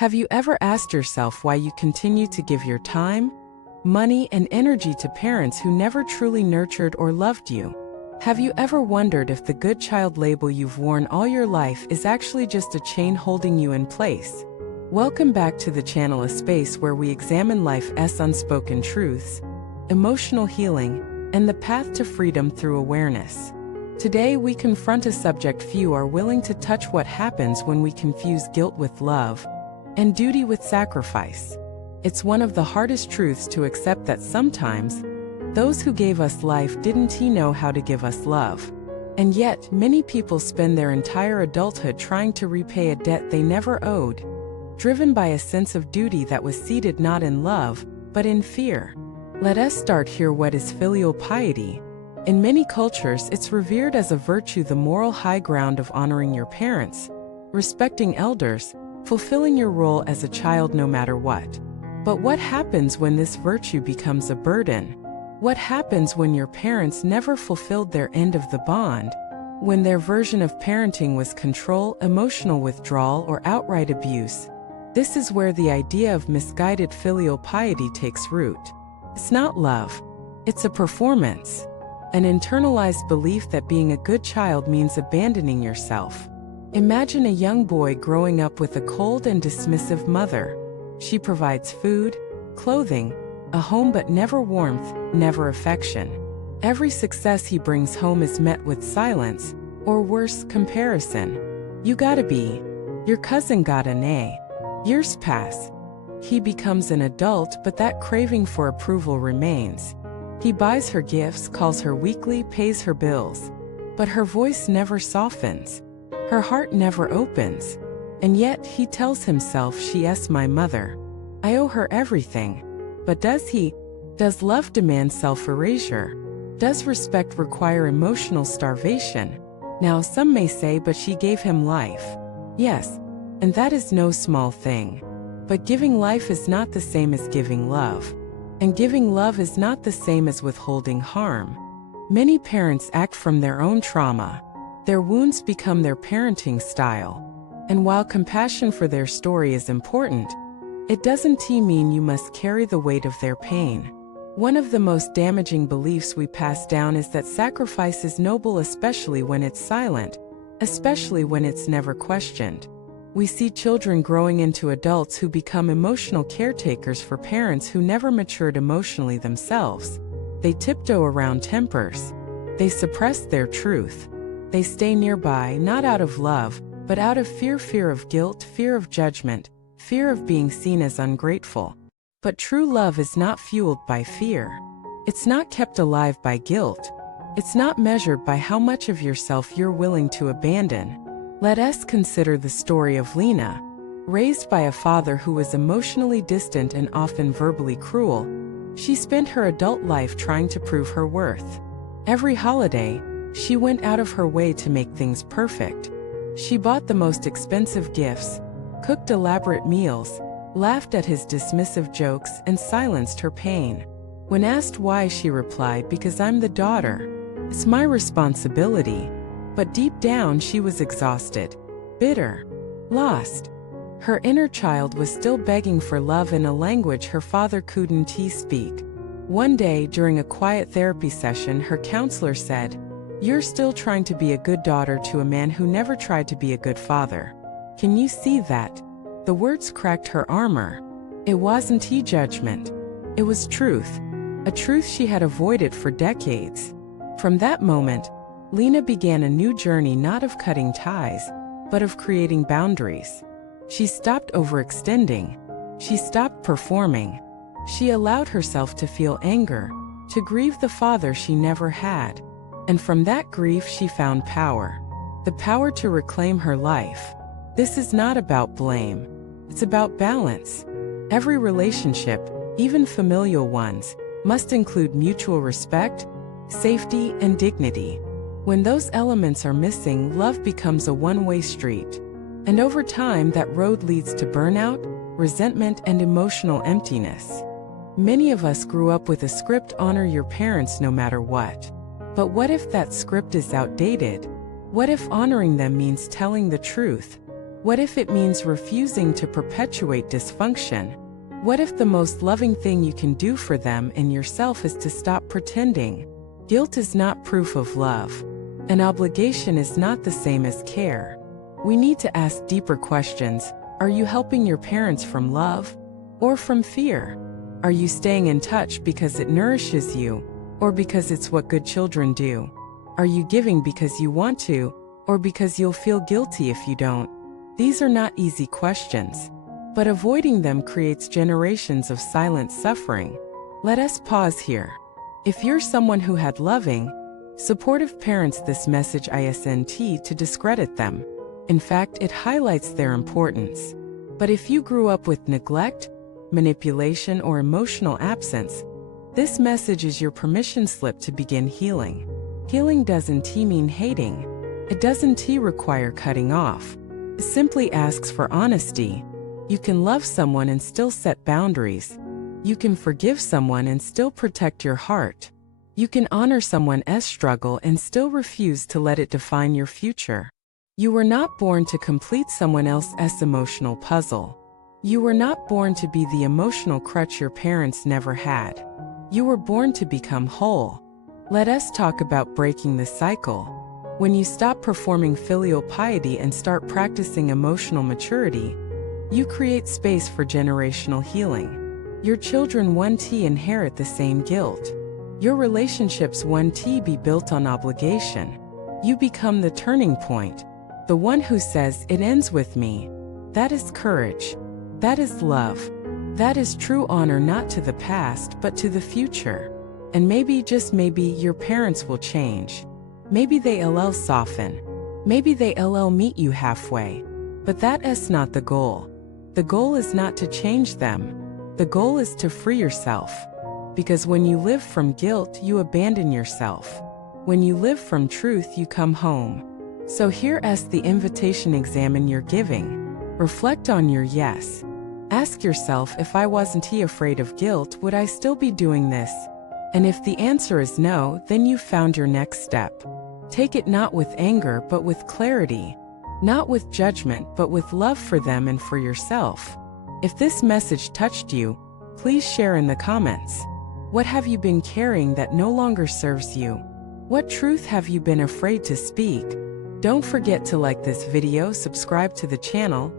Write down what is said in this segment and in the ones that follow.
Have you ever asked yourself why you continue to give your time, money, and energy to parents who never truly nurtured or loved you? Have you ever wondered if the good child label you've worn all your life is actually just a chain holding you in place? Welcome back to the channel, a space where we examine life's unspoken truths, emotional healing, and the path to freedom through awareness. Today we confront a subject few are willing to touch: what happens when we confuse guilt with love, and duty with sacrifice. It's one of the hardest truths to accept, that sometimes those who gave us life didn't know how to give us love. And yet, many people spend their entire adulthood trying to repay a debt they never owed, driven by a sense of duty that was seated not in love, but in fear. Let us start here. What is filial piety? In many cultures, it's revered as a virtue, the moral high ground of honoring your parents, respecting elders, fulfilling your role as a child no matter what. But what happens when this virtue becomes a burden? What happens when your parents never fulfilled their end of the bond? When their version of parenting was control, emotional withdrawal, or outright abuse? This is where the idea of misguided filial piety takes root. It's not love. It's a performance. An internalized belief that being a good child means abandoning yourself. Imagine a young boy growing up with a cold and dismissive mother. She provides food, clothing, a home, but never warmth, never affection. Every success he brings home is met with silence, or worse, comparison. You gotta be. Your cousin got an A. Years pass. He becomes an adult, but that craving for approval remains. He buys her gifts, calls her weekly, pays her bills. But her voice never softens. Her heart never opens. And yet, he tells himself, she's my mother. I owe her everything. But does he? Does love demand self-erasure? Does respect require emotional starvation? Now some may say, but she gave him life. Yes, and that is no small thing. But giving life is not the same as giving love. And giving love is not the same as withholding harm. Many parents act from their own trauma. Their wounds become their parenting style. And while compassion for their story is important, it doesn't mean you must carry the weight of their pain. One of the most damaging beliefs we pass down is that sacrifice is noble, especially when it's silent, especially when it's never questioned. We see children growing into adults who become emotional caretakers for parents who never matured emotionally themselves. They tiptoe around tempers. They suppress their truth. They stay nearby, not out of love, but out of fear of guilt, fear of judgment, fear of being seen as ungrateful. But true love is not fueled by fear. It's not kept alive by guilt. It's not measured by how much of yourself you're willing to abandon. Let us consider the story of Lena. Raised by a father who was emotionally distant and often verbally cruel, she spent her adult life trying to prove her worth. Every holiday, she went out of her way to make things perfect. She bought the most expensive gifts, cooked elaborate meals, laughed at his dismissive jokes, and silenced her pain. When asked why, she replied, "Because I'm the daughter. It's my responsibility." But deep down she was exhausted, bitter, lost. Her inner child was still begging for love in a language her father couldn't speak. One day, during a quiet therapy session, her counselor said, "You're still trying to be a good daughter to a man who never tried to be a good father. Can you see that?" The words cracked her armor. It wasn't judgment. It was truth. A truth she had avoided for decades. From that moment, Lena began a new journey, not of cutting ties, but of creating boundaries. She stopped overextending. She stopped performing. She allowed herself to feel anger, to grieve the father she never had. And from that grief she found power. The power to reclaim her life. This is not about blame. It's about balance. Every relationship, even familial ones, must include mutual respect, safety, and dignity. When those elements are missing, love becomes a one-way street. And over time, that road leads to burnout, resentment, and emotional emptiness. Many of us grew up with a script: honor your parents no matter what. But what if that script is outdated? What if honoring them means telling the truth? What if it means refusing to perpetuate dysfunction? What if the most loving thing you can do for them and yourself is to stop pretending? Guilt is not proof of love. An obligation is not the same as care. We need to ask deeper questions. Are you helping your parents from love or from fear? Are you staying in touch because it nourishes you or because it's what good children do? Are you giving because you want to or because you'll feel guilty if you don't? These are not easy questions, but avoiding them creates generations of silent suffering. Let us pause here. If you're someone who had loving, supportive parents, this message isn't to discredit them. In fact, it highlights their importance. But if you grew up with neglect, manipulation, or emotional absence, this message is your permission slip to begin healing. Healing doesn't mean hating. It doesn't require cutting off. It simply asks for honesty. You can love someone and still set boundaries. You can forgive someone and still protect your heart. You can honor someone's struggle and still refuse to let it define your future. You were not born to complete someone else's emotional puzzle. You were not born to be the emotional crutch your parents never had. You were born to become whole. Let us talk about breaking the cycle. When you stop performing filial piety and start practicing emotional maturity, you create space for generational healing. Your children won't inherit the same guilt. Your relationships won't be built on obligation. You become the turning point, the one who says, "It ends with me." That is courage. That is love. That is true honor, not to the past, but to the future. And maybe, just maybe, your parents will change. Maybe they'll soften. Maybe they'll meet you halfway. But that's not the goal. The goal is not to change them. The goal is to free yourself. Because when you live from guilt, you abandon yourself. When you live from truth, you come home. So here's the invitation: examine your giving. Reflect on your yes. Ask yourself, if I wasn't afraid of guilt, would I still be doing this? And if the answer is no, then you've found your next step. Take it not with anger, but with clarity. Not with judgment, but with love for them and for yourself. If this message touched you, please share in the comments. What have you been carrying that no longer serves you? What truth have you been afraid to speak? Don't forget to like this video, subscribe to the channel,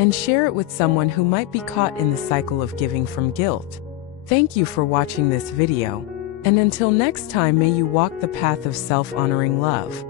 and share it with someone who might be caught in the cycle of giving from guilt. Thank you for watching this video, and until next time, may you walk the path of self-honoring love.